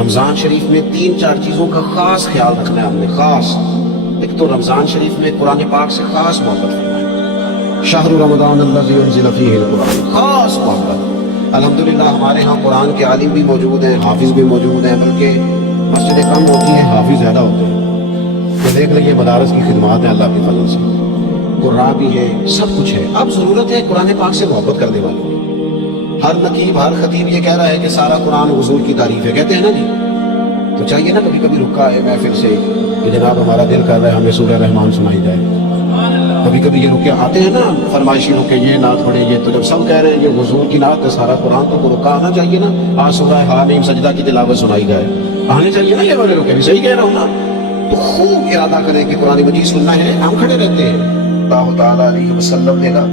रमज़ान शरीफ में 3-4 चीज़ों का ख़ास ख्याल रखना है हमने, ख़ास। एक तो रमज़ान शरीफ में कुरान पाक से ख़ास मोहब्बत फरमाएं। शाहरु रमज़ान अल्लज़ी उनज़िला फ़ीहिल कुरान, ख़ास मोहब्बत। अल्हम्दुलिल्लाह हमारे यहाँ कुरान के आलिम भी मौजूद हैं, हाफिज़ भी मौजूद हैं, बल्कि मस्जिदें कम होती हैं, हाफिज़ ज़्यादा होते हैं। तो देख लीजिए मदारस की खिदमत है अल्लाह के फजल से, कुरान भी है, सब कुछ है। अब ज़रूरत है कुरान पाक से मोहब्बत करने वालों की। हर नकीब हर खतीब ये कह रहा है कि सारा कुरान हुजूर की तारीफ है, कहते हैं ना जी। तो चाहिए ना कभी कभी रुका है महफिल से कि जनाब हमारा दिल कर रहा है हमें सूरह रहमान सुनाई जाए। कभी कभी ये रुके आते हैं ना, फरमाइशी रुके, ये नात पढ़े, ये तो जब सब कह रहे हैं ये हुजूर की नात है सारा कुरान, तो रुका आना चाहिए ना। आज सूरह हामीम सजदा की तिलावत सुनाई जाए, आने चाहिए ना ये वाले रुके भी। सही कह रहा हूँ ना। तो खूब इरादा करें कि कुरान मजीद सुनना है। हम खड़े रहते हैं। अल्लाह ताला अलैहि वसल्लम ने ना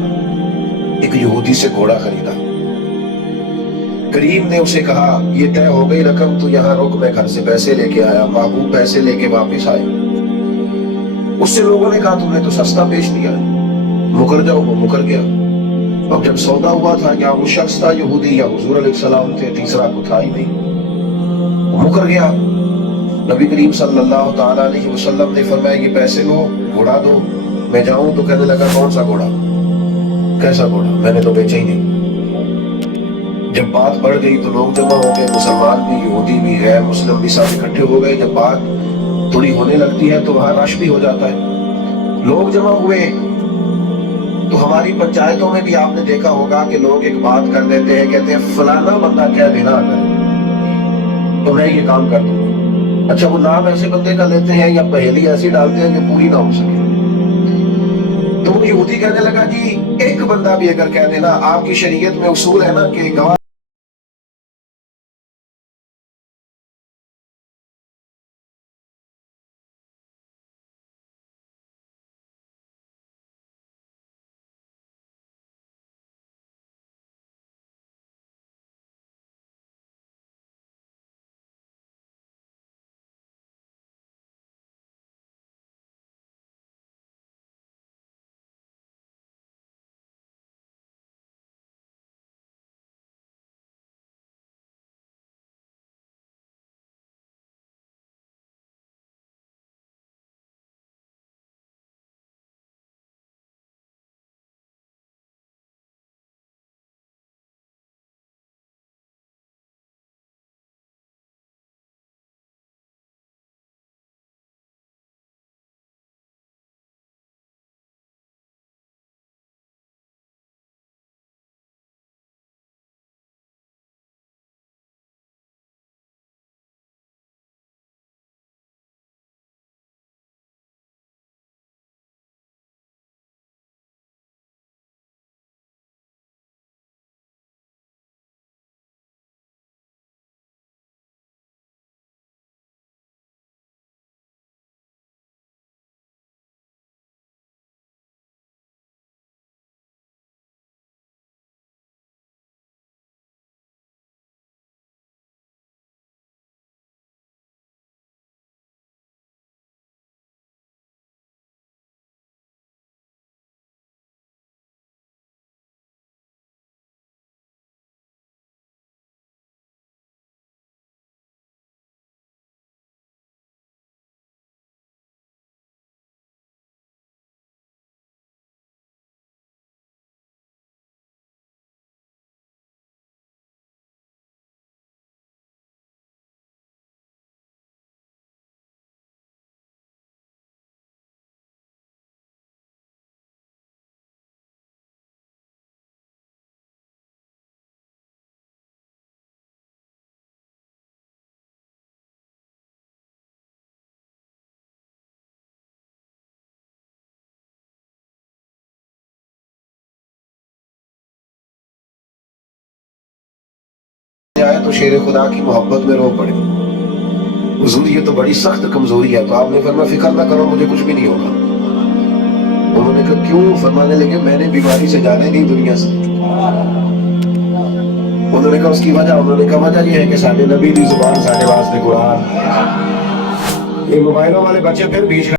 एक यहूदी से घोड़ा खरीदा। करीम ने उसे कहा ये तय हो गई रकम, तो यहाँ रुक, मैं घर से पैसे लेके आया। महबूब पैसे लेके वापस आए। उससे लोगों ने कहा तुमने तो सस्ता पेश दिया, मुकर जाओ। वो मुकर गया। अब जब सौदा हुआ था, क्या वो शख्स था यहूदी या हुजूर अलैहिस्सलाम थे, तीसरा को था ही नहीं, वो मुकर गया। नबी करीम सल्लल्लाहु ताला अलैहि वसल्लम ने फरमाया ये पैसे लो, घोड़ा दो, मैं जाऊं। तो कहने लगा कौन सा घोड़ा, कैसा घोड़ा, मैंने तो बेचा ही नहीं। जब बात बढ़ गई तो लोग जमा हो गए, मुसलमान भी, यहूदी भी, गैर मुस्लिम भी, सब इकट्ठे हो गए। जब बात थोड़ी होने लगती है तो वहां रश भी हो जाता है। लोग जमा हुए तो हमारी पंचायतों में भी आपने देखा होगा कि लोग एक बात कर देते हैं, कहते हैं फलाना बंदा कह देना अगर तो मैं ये काम कर दूंगा। अच्छा, वो नाम ऐसे बंदे का लेते हैं या पहेली ऐसी डालते हैं जो पूरी ना हो सके। तो वो यहूदी कहने लगा जी एक बंदा भी अगर कह देना, आपकी शरीयत में उसूल है ना कि गवाह आया तो शेर खुदा की मोहब्बत में रो पड़े। हुजूर ये तो बड़ी सख्त कमजोरी है। तो आपने फरमाया फिक्र ना करो, मुझे कुछ भी नहीं होगा। उन्होंने कहा क्यों? फरमाने लगे मैंने बीमारी से जाना ही नहीं दुनिया से। उन्होंने कहा उसकी वजह? उन्होंने कहा वजह यह है कि साढ़े नबी की जुबान साढ़े वास्ते कुरान। ये मोबाइलों वाले बच्चे फिर बीच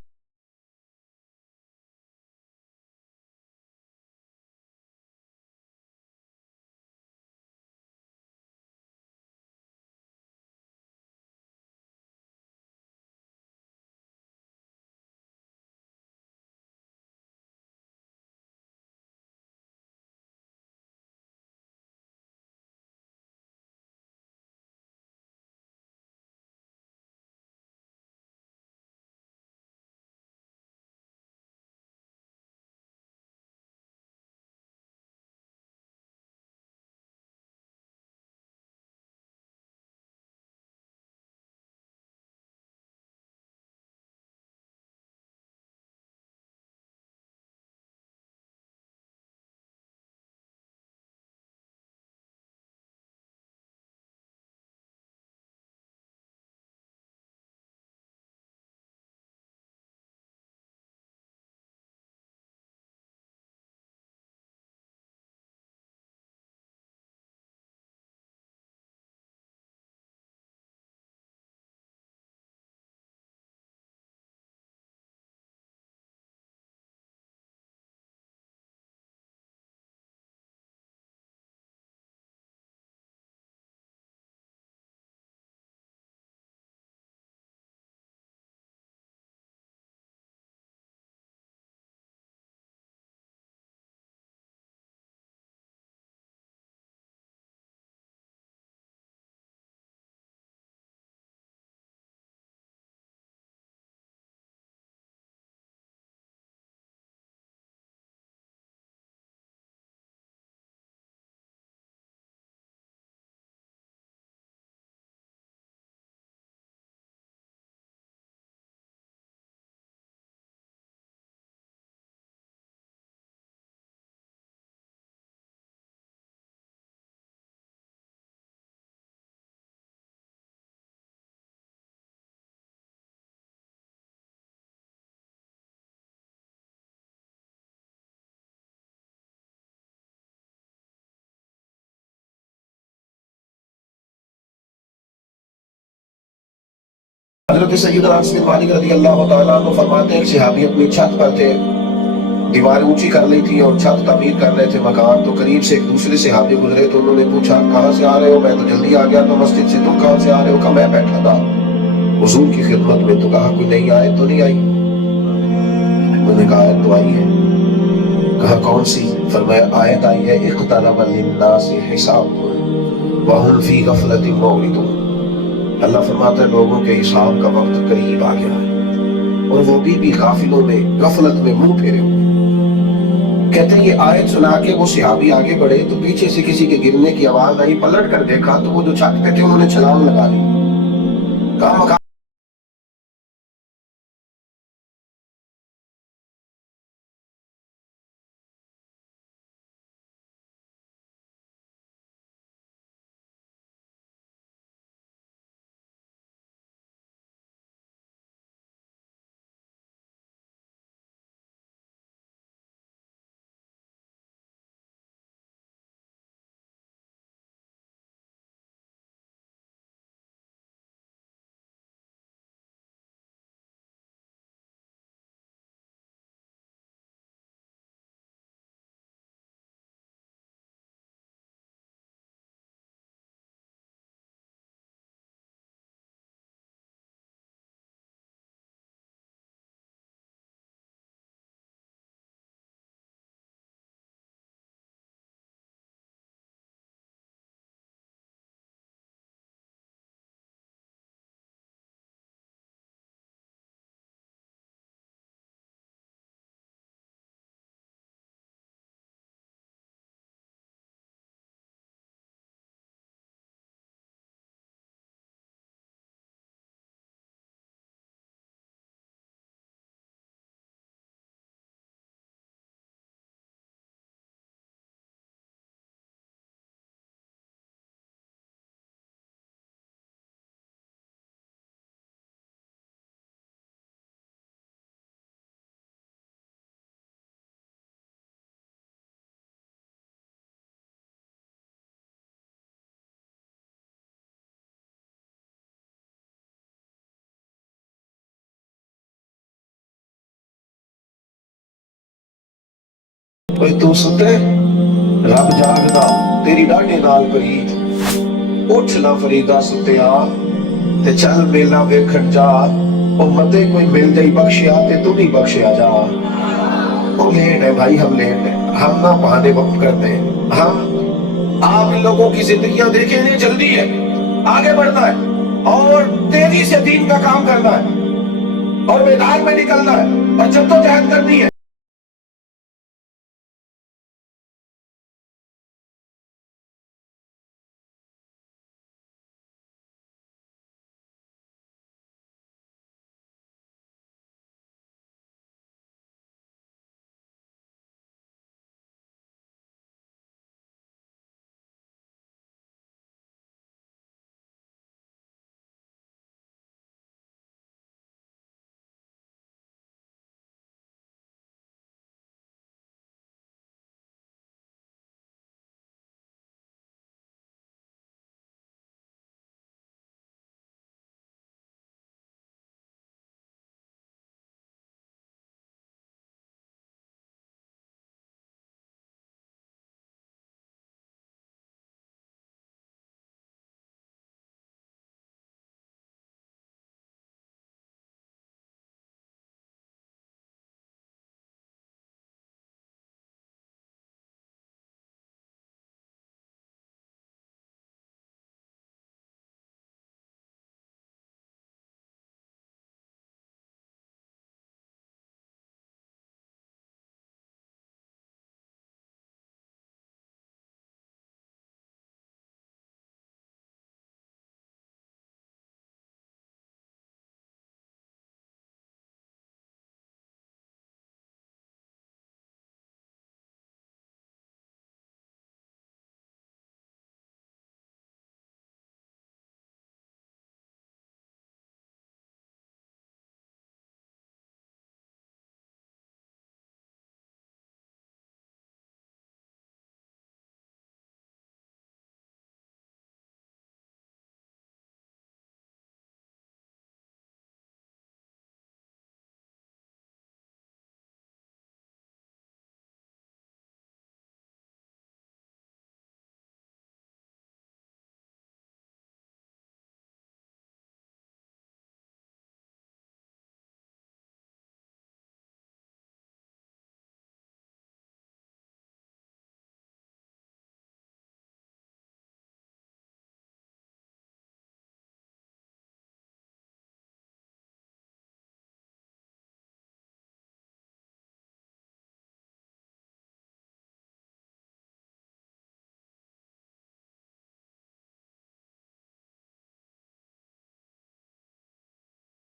हजरत सैयदना अनस बिन मालिक रज़ी अल्लाह तआला अन्हु फरमाते हैं, एक सहाबी अपनी छत पर थे, दीवार ऊंची कर ली थी और छत तामीर कर रहे थे मकान। तो करीब से एक दूसरे सहाबी गुजरे तो उन्होंने पूछा, कहाँ से आ रहे हो? मैं तो जल्दी आ गया था मस्जिद से, तुम कहाँ से आ रहे हो? कहा मैं बैठा था हुजूर की खिदमत में। तो कहा कोई नई आयत तो नहीं आई? उन्होंने कहा आयत तो आई है। कहा कौन सी? फरमाया आयत आई है, इक़्तरब लिन्नासि हिसाबुहुम व हुम फी गफलतिन मुअरिदून। अल्लाह फरमाता है लोगों के हिसाब का वक्त करीब आ गया है और वो भी गाफिलों में गफलत में मुंह फेरे हुए। कहते हैं ये आयत सुना के वो सिहाबी आगे बढ़े तो पीछे से किसी के गिरने की आवाज आई। पलट कर देखा तो वो जो छत पे थे उन्होंने छलांग लगा दी। कहा मकान कोई तू सुते रब जागदा तेरी डाटे नाल प्रीत। उठ ना फरीदा सुतिया ते चल मेला वेखण जा। ओ मते कोई मिल जाई बख्शिया ते तू भी बख्शिया जा। ओ लेट है भाई, हम लेट है, हम ना बहाने वक्त करते हैं। हम आप इन लोगों की जिंदगियां देखें, इन्हें जल्दी है, आगे बढ़ना है और तेजी से दीन का काम करना है और मैदान में निकलना है और जद्दोजहद करनी है।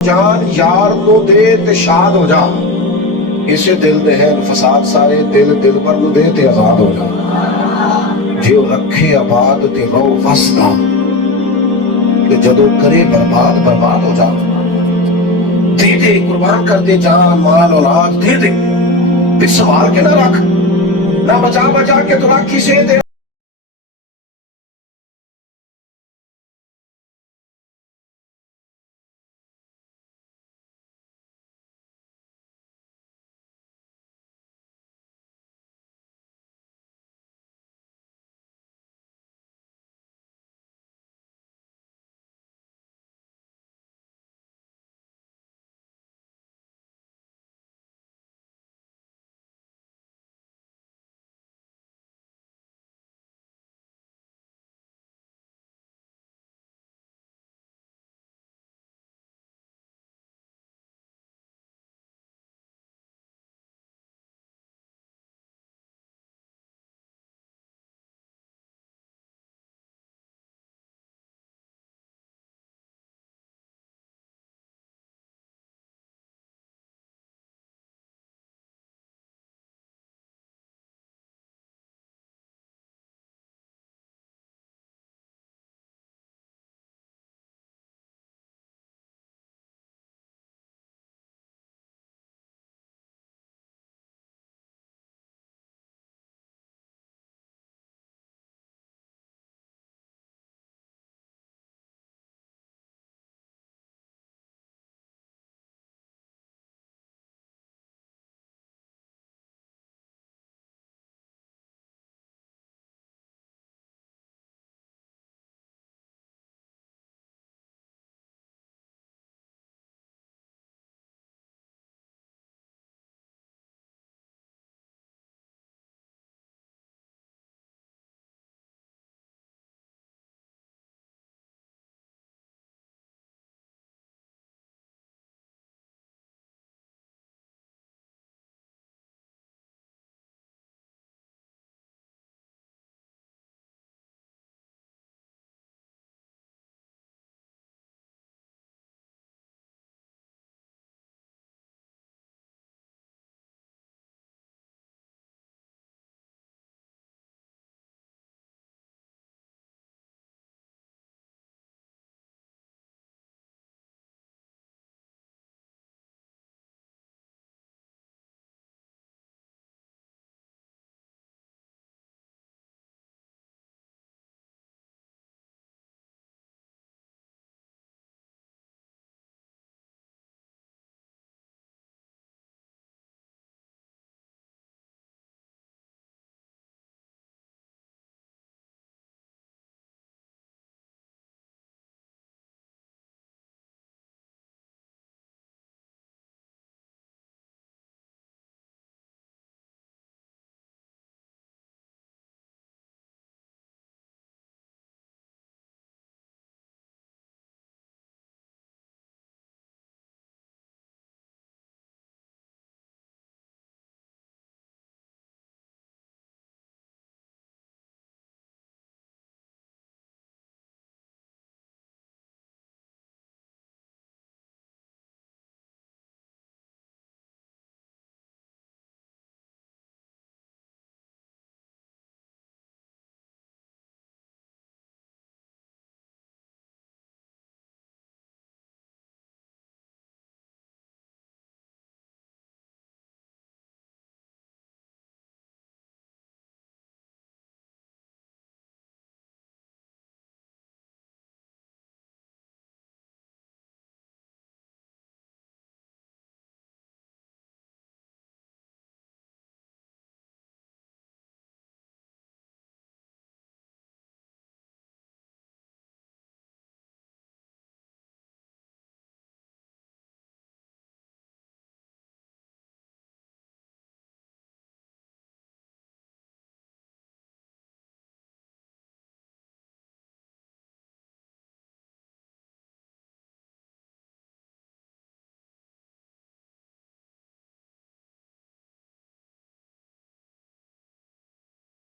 जान यार नु दे ते शाद हो जा, इसे दिल दे है फसाद सारे, दिल दिल पर नु दे ते आजाद हो जा। जो रखे आबाद ते रो वसदा, ते जदों करे बर्बाद बर्बाद हो जा। दे दे कुर्बान कर दे जान माल औलाद दे दे, ते संभाल के ना रख, ना बचा बचा के तो रख किसे दे।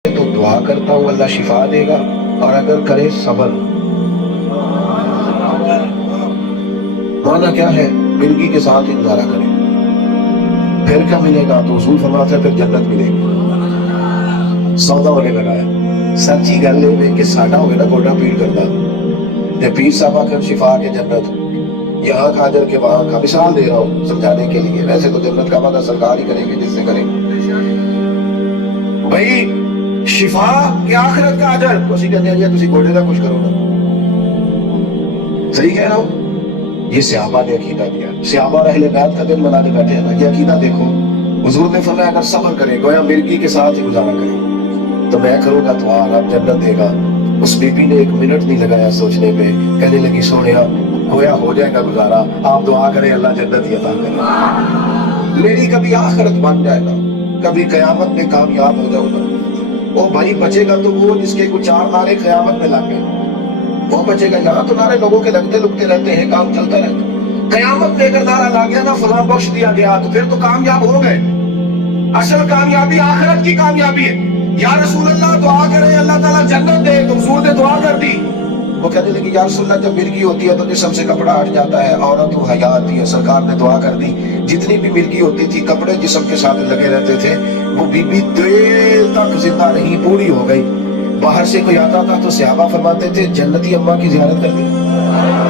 तो दुआ करता हूँ अल्लाह शिफा देगा, और अगर करे सबर। माना क्या है, मिर्गी के साथ ही गुजारा करें। फिर क्या मिलेगा? तो हुजूर फरमाते हैं फिर जन्नत मिलेगी। सौदा होने लगाया। सच्ची गल है कि साडा होवे ना गोडा पीड़ करता ते पीर साहब आकर शिफा के जन्नत, यहाँ खाजर के वहां का, मिसाल दे रहा हूँ समझाने के लिए। वैसे तो जन्नत का वादा सरकार ही करेंगे जिससे करेंगे भाई। शिफा के आखिरत का अजर तो ਅਸੀਂ ਕਹਿੰਦੇ ਆ ਜੀ ਤੁਸੀਂ ਗੋਡੇ ਦਾ ਕੁਝ ਕਰੋ ना। सही कह रहा हूँ। ये सहाबा ने अकीदा दिया। सहाबा और अहले बैत का दिन मनाने बैठे हैं ना, ये अकीदा देखो। हुजूर ने फरमाया अगर सब्र करे, गोया मिर्गी के साथ ही गुजारा करे, तो मैं करूंगा दुआ, रब जन्नत देगा। उस बीबी ने एक मिनट नहीं लगाया सोचने पे, कहने लगी सोनिया गोया हो जाएगा गुजारा, आप दुआ करें अल्लाह जन्नत ही अता करे। मेरी कभी आखिरत बन जाएगा, कभी कयामत में कामयाब हो जाऊंगा। ओ भाई बचेगा तो वो जिसके कुछ चार नारे कयामत में लग गए, वो बचेगा। यहाँ तो नारे लोगों के लगते लुकते रहते हैं, काम चलता रहता है। कयामत में अगर नारा लग गया ना फला बख्श दिया गया, तो फिर तो कामयाब हो गए। असल कामयाबी आखिरत की कामयाबी है। या रसूल अल्लाह दुआ करे अल्लाह ताला जन्नत दे, तो हुजूर ने दुआ कर दी। वो कहने लगी या रसूल अल्लाह जब मिर्गी होती है तो जिस्म से कपड़ा हट जाता है, औरत वो हया आती है। सरकार ने दुआ कर दी, जितनी भी मिर्गी होती थी कपड़े जिस्म के साथ लगे रहते थे। वो बीबी देर तक जिंदा रही, पूरी हो गई। बाहर से कोई आता था तो सहाबा फरमाते थे जन्नती अम्मा की जियारत कर दी,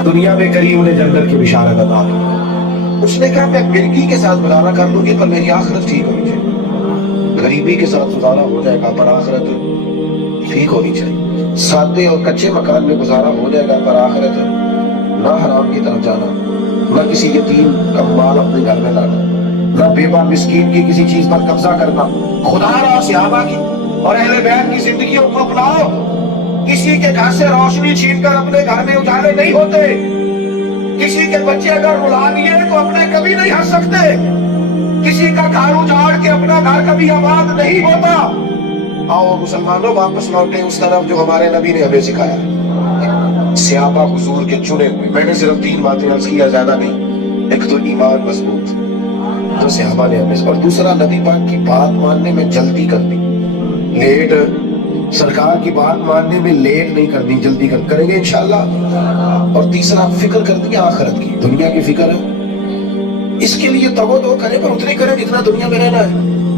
दुनिया में करीम ने जन्नत की बिशारत अता की। उसने कहा मैं मिर्गी के साथ गुजारा कर लूंगी पर मेरी आखिरत ठीक होनी चाहिए। गरीबी के साथ गुजारा हो जाएगा पर आखिरत ठीक होनी चाहिए। सादे और कच्चे मकान में गुजारा हो जाएगा पर आखिरत ना हराम की तरफ जाना, ना किसी यतीम का माल अपने घर में लाना, ना बेवा मिस्कीन की किसी चीज पर कब्जा करना। खुदा और सहाबा की और अहले बैत की जिंदगियों को अपनाओ। किसी के घर से रोशनी छीनकर अपने घर में उजाले नहीं होते। किसी के बच्चे अगर रुला दिए तो अपने कभी नहीं हंस सकते। किसी का घर उजाड़ के अपना घर कभी आबाद नहीं होता। आओ मुसलमानों वापस लौटे उस तरफ जो हमारे नबी ने हमें सिखाया है। सहाबा हुजूर के चुने हुए। मैंने सिर्फ 3 बातें अर्ज किया, ज्यादा नहीं। एक तो ईमान मजबूत, तो सहाबा ने हमें, और दूसरा नबी पाक की बात मानने में जल्दी करनी, लेट, सरकार की बात मानने में लेट नहीं करनी, जल्दी करेंगे इंशाल्लाह। और तीसरा फिक्र करनी है आखिरत की, दुनिया की फिक्र है इसके लिए तवज्जो दो करें पर उतनी करें जितना दुनिया में रहना है।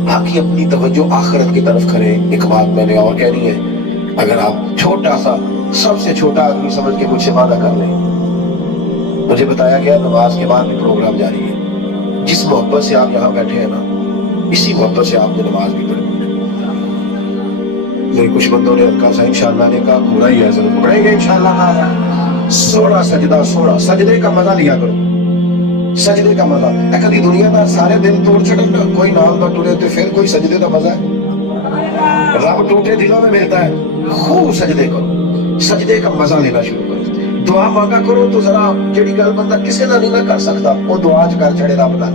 बाकी अपनी तवज्जो आखिरत की तरफ करें। एक बात मैंने और कहनी है, अगर आप छोटा सा सबसे छोटा आदमी समझ के मुझसे वादा कर लें, मुझे बताया गया नमाज के बाद भी प्रोग्राम जारी है। जिस मोहब्बत से आप यहाँ बैठे हैं ना, इसी मोहब्बत से आपने नमाज भी पढ़ी। मेरे कुछ बंदों ने हल्का सा इंशाल्लाह ने कहा पूरा ही है, जरूर पढ़ेंगे इंशाल्लाह। सोना सजदा, सोना सजदे का मजा लिया करो, सजदे का मजा। कभी दुनिया का सारे दिन तोड़ छड़न ना, कोई नाम ना टूटे तो फिर कोई सजदे का मजा है? रब टूटे दिलों में मिलता है। खूब सजदे करो, सजदे का मजा लेना शुरू करो। दुआ मांगा करो तो जरा जेड़ी गल बंदा किसी ना नहीं ना कर सकता, वो दुआ च कर छड़े रब नाल,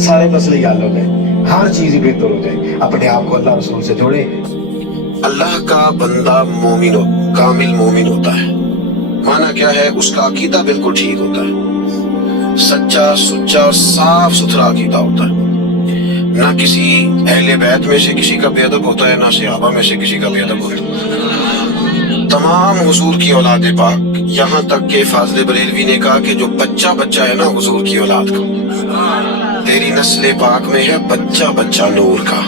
सारे मसले हल हो जाए, हर चीज ही बेहतर हो जाए। अपने आप को अल्लाह रसूल से जोड़े। अल्लाह का बंदा मोमिन हो, कामिल मोमिन होता है। माना क्या है, उसका अकीदा बिल्कुल ठीक होता है, सच्चा सुच्चा साफ सुथरा अकीदा होता है। ना किसी अहले बैत में से किसी का बेअदब होता है, ना सहाबा में से किसी का बेअदब होता है। तमाम हुजूर की औलाद पाक, यहाँ तक के फाजले बरेलवी ने कहा कि जो बच्चा बच्चा है ना हुजूर की औलाद का, तेरी नस्ल पाक में है बच्चा बच्चा नूर का।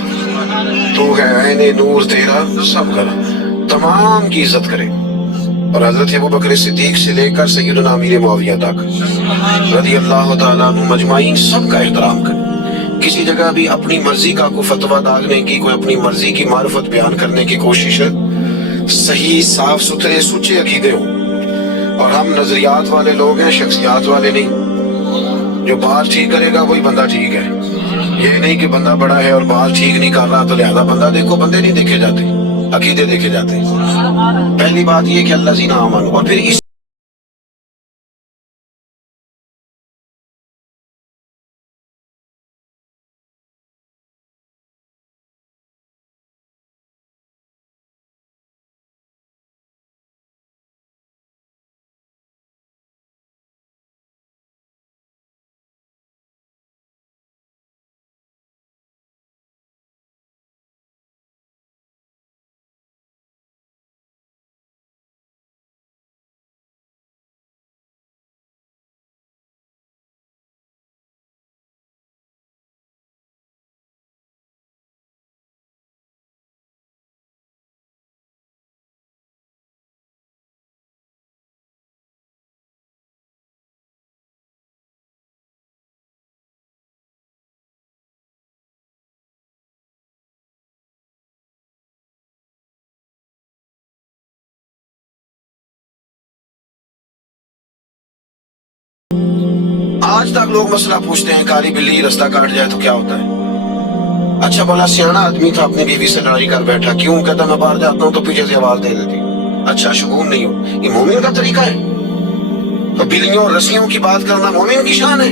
तू है ऐने नूर तेरा सब करा, तमाम की इज्जत करे। और हजरत अबू बकर सिद्दीक से लेकर सैयदना अमीर मुआविया तक रज़ी अल्लाह तआला अन्हु मजमाइन सबका एहतराम करे। किसी जगह भी अपनी मर्जी का कोई फतवा डालने की, कोई अपनी मर्जी की मार्फत बयान करने की कोशिश है, सही साफ सुथरे सुच्चे अकीदे हो। और हम नजरियात वाले लोग हैं, शख्सियात वाले नहीं। जो बात ठीक करेगा वही बंदा ठीक है। ये नहीं कि बंदा बड़ा है और बात ठीक नहीं कर रहा तो लिहाजा बंदा देखो। बंदे नहीं देखे जाते, अकीदे देखे जाते हैं। पहली बात ये कि अल्लाह ज़ीना आमनू, और फिर इस आज तक लोग मसला पूछते हैं, काली बिल्ली रास्ता काट जाए तो क्या होता है? अच्छा भला सियाना आदमी था, अपनी बीवी से लड़ाई कर बैठा, क्यों? कहता मैं बाहर जाता हूँ तो पीछे से आवाज दे देती। अच्छा शगुन नहीं हो, ये मोमिन का तरीका है? तो बिल्लियों और रस्सियों की बात करना मोमिन की शान है?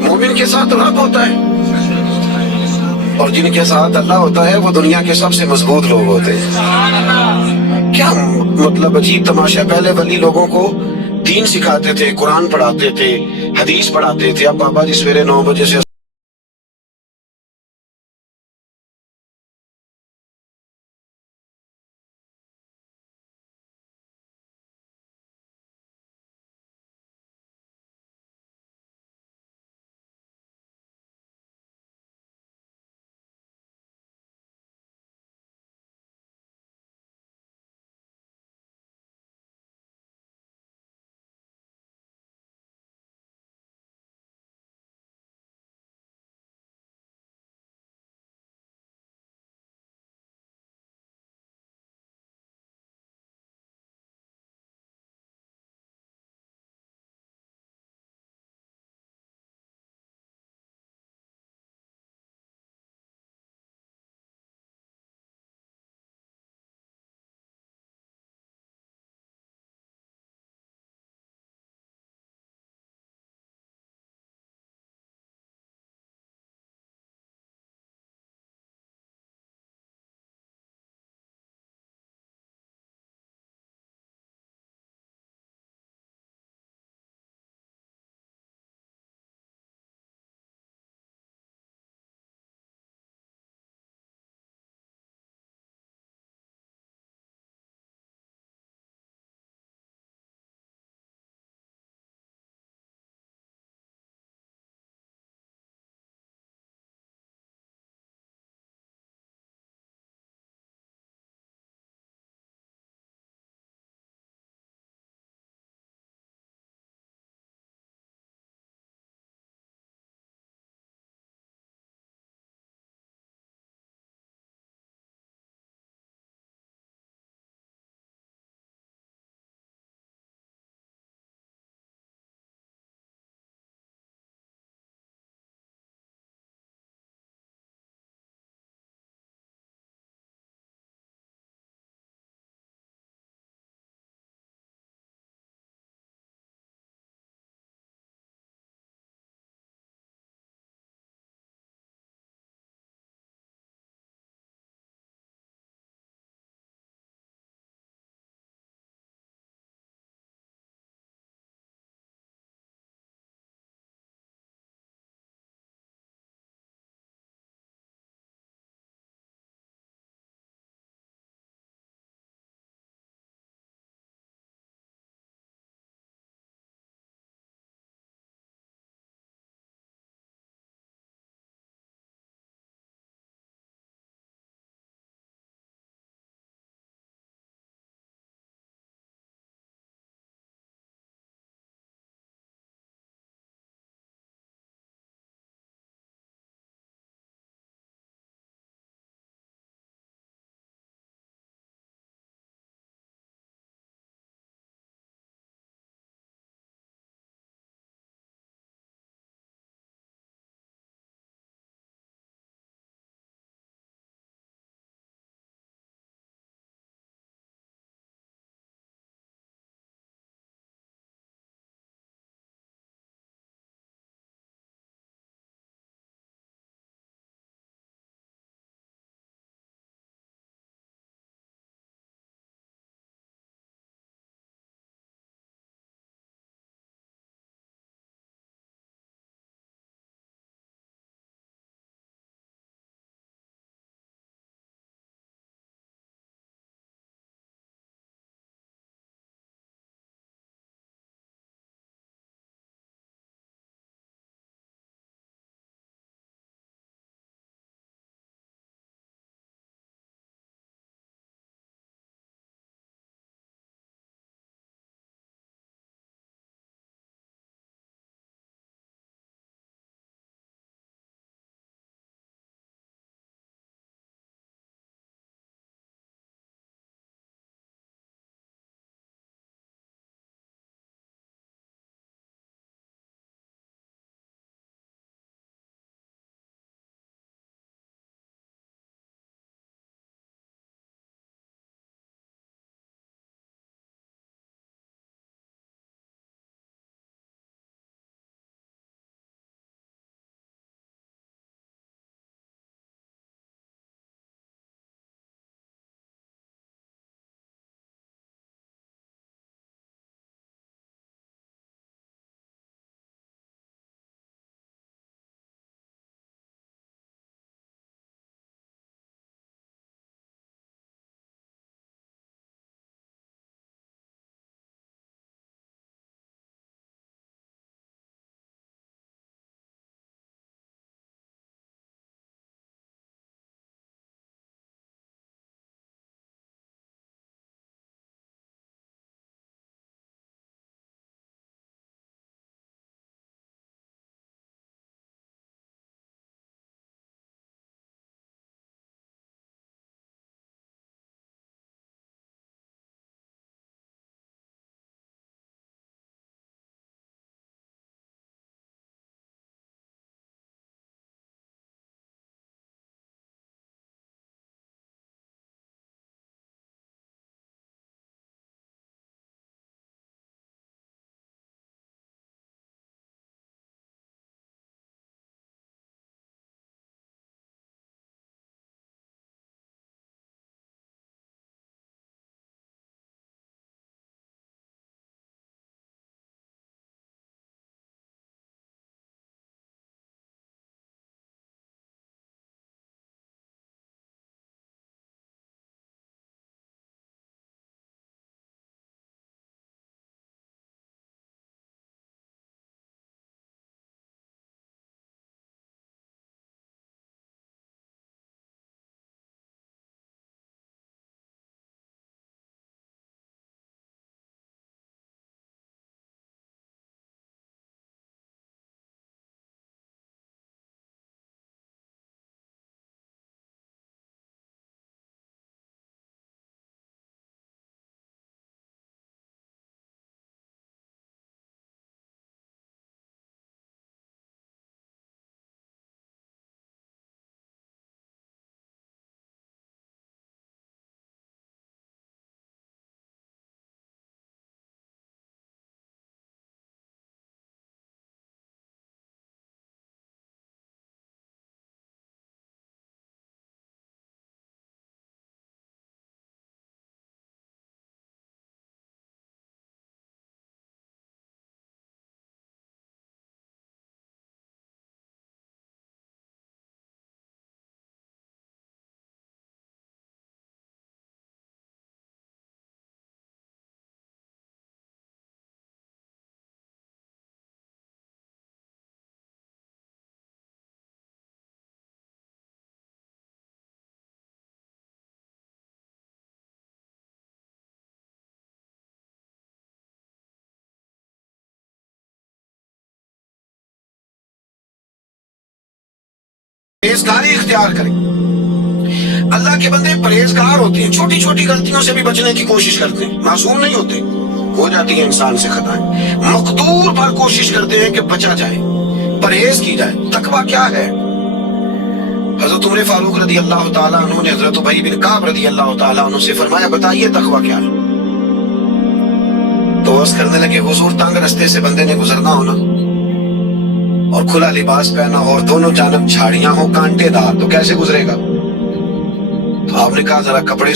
मोमिन के साथ रब होता है, और जिनके साथ अल्लाह होता है वो दुनिया के सबसे मजबूत लोग होते हैं। क्या मतलब अजीब तमाशा। पहले वली लोगों को दीन सिखाते थे, कुरान पढ़ाते थे, हदीस पढ़ाते थे। अब बाबा जी सवेरे 9 बजे से परहेजगारी इख्तियार करें। अल्लाह के बंदे परहेजगार होते हैं, छोटी छोटी गलतियों से भी बचने की कोशिश करते हैं, मासूम नहीं होते, हो जाती है इंसान से खताएं, मकदूर पर कोशिश करते हैं कि बचा जाए, परहेज की जाए। तकवा क्या है? हजरत उमर फारूक रदी अल्लाह ताला अन्हु ने हजरत उबई बिन काब रदी अल्लाह ताला अन्हु से फरमाया, बताइए तकवा क्या है? तो अर्ज करने लगे, हुजूर तंग रास्ते से बंदे ने गुजरना होना और खुला लिबास पहना और दोनों जानब झाड़ियां हो कांटेदार, तो कैसे गुजरेगा? तो आपने कहा जरा कपड़े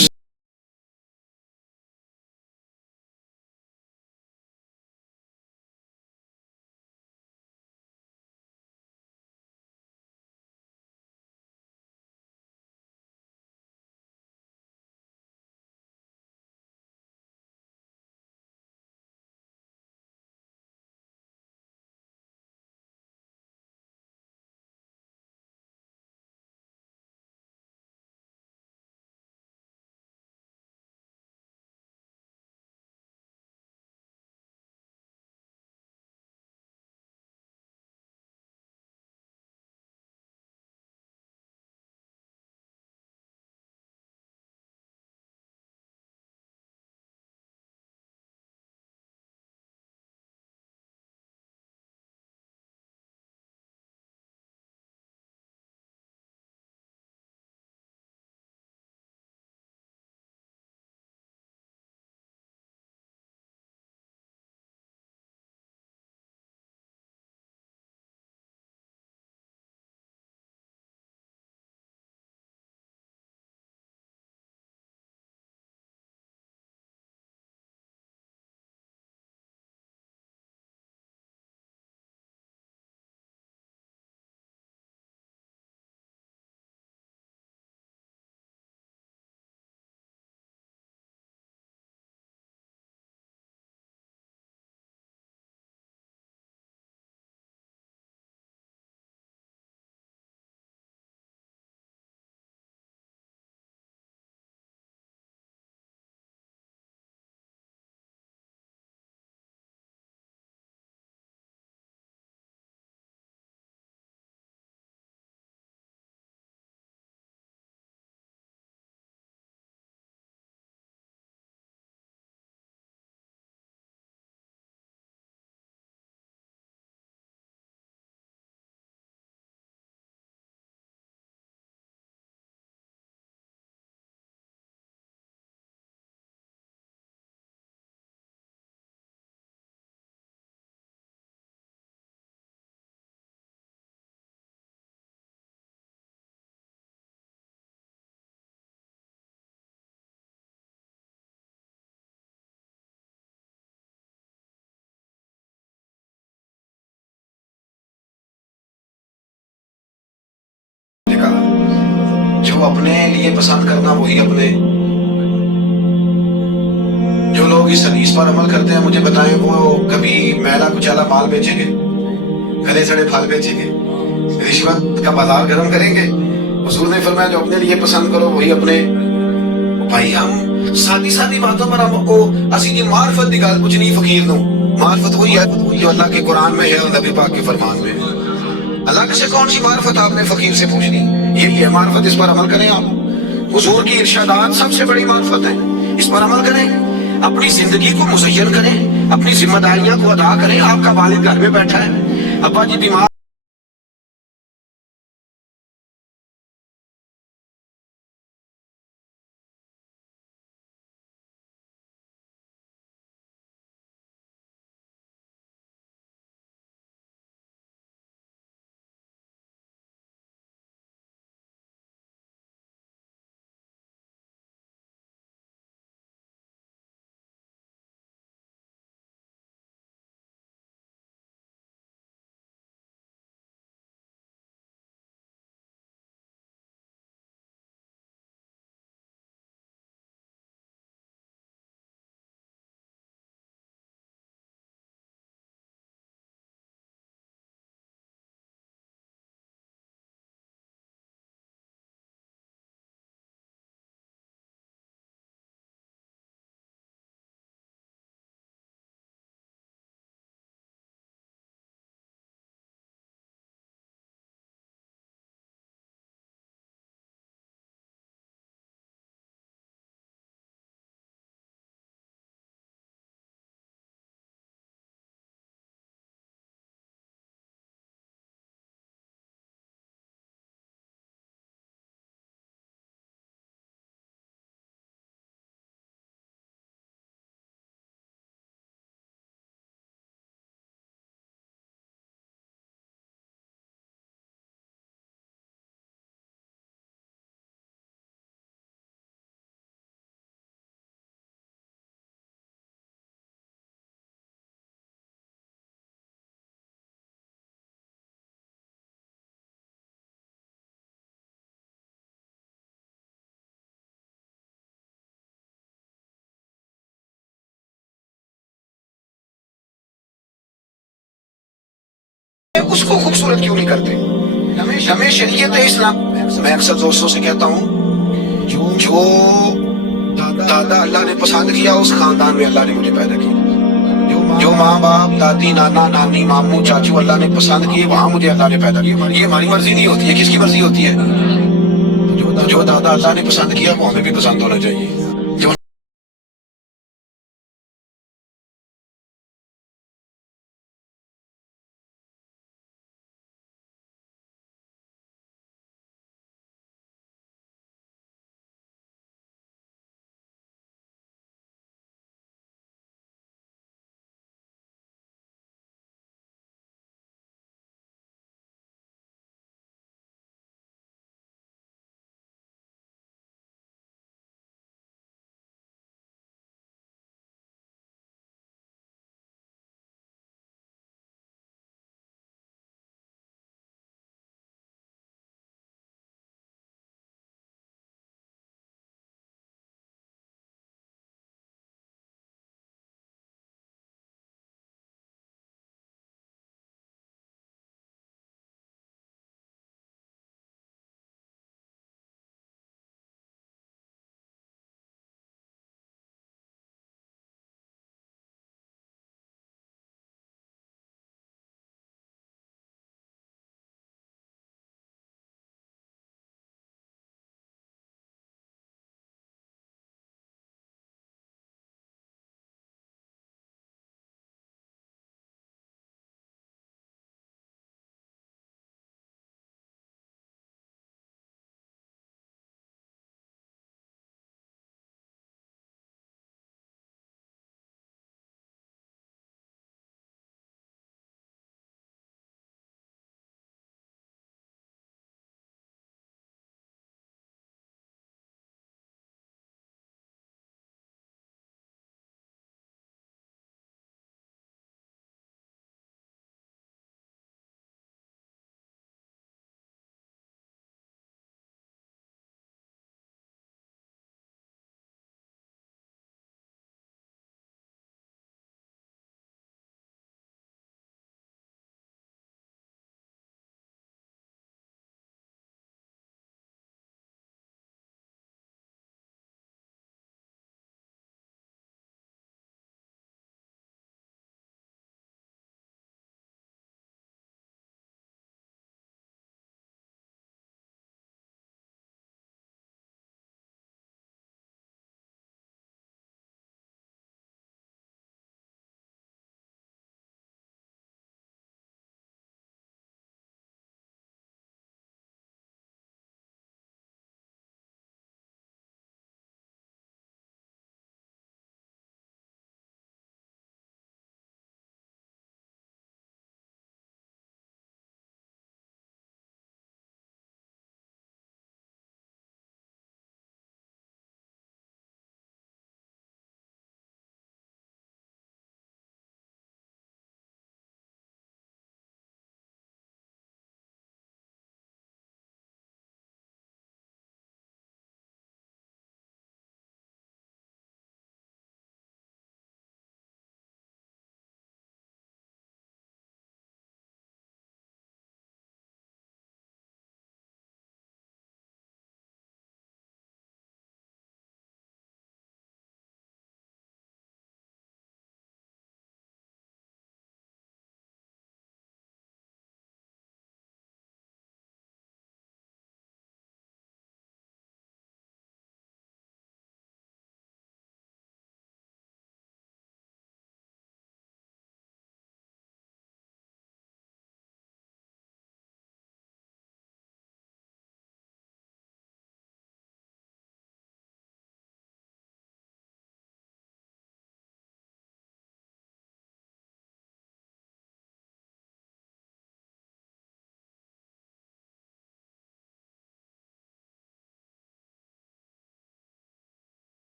जो अपने लिए पसंद करना वही अपने, जो लोग इस हदीस पर अमल करते हैं मुझे बताएं, वो कभी मैला कुचैला माल बेचेंगे, गले सड़े फल बेचेंगे, रिश्वत का बाजार गर्म करेंगे? हुजूर ने फरमाया जो अपने लिए पसंद करो वही अपने। भाई हम सादी सादी बातों पर हमको असि जी मार्फत की गल पूछनी फकीर नु, मार्फत वही है जो अल्लाह के कुरान में है और नबी पाक के फरमान में है। अलग से कौन सी मार्फत आपने फकीर से पूछनी? यही है मार्फत, इस पर अमल करें आप। हुजूर की इरशादात सबसे बड़ी मार्फत है, इस पर अमल करें, अपनी जिंदगी को मुज़य्यन करें, अपनी जिम्मेदारियां को अदा करें। आपका वालिद घर में बैठा है, अब्बा जी बीमार उसको खूबसूरत क्यों नहीं करते? हमें शरीयत है इस्लाम। मैं अक्सर दोस्तों से कहता हूँ, जो दादा अल्लाह ने पसंद किया उस खानदान में अल्लाह ने मुझे पैदा किया। जो माँ बाप, दादी, नाना, नानी, मामू, चाचू अल्लाह ने पसंद किए वहां मुझे अल्लाह ने पैदा किया। ये हमारी मर्जी नहीं होती है, किसकी मर्जी होती है? जो दादा अल्लाह ने पसंद किया वो हमें भी पसंद होना चाहिए।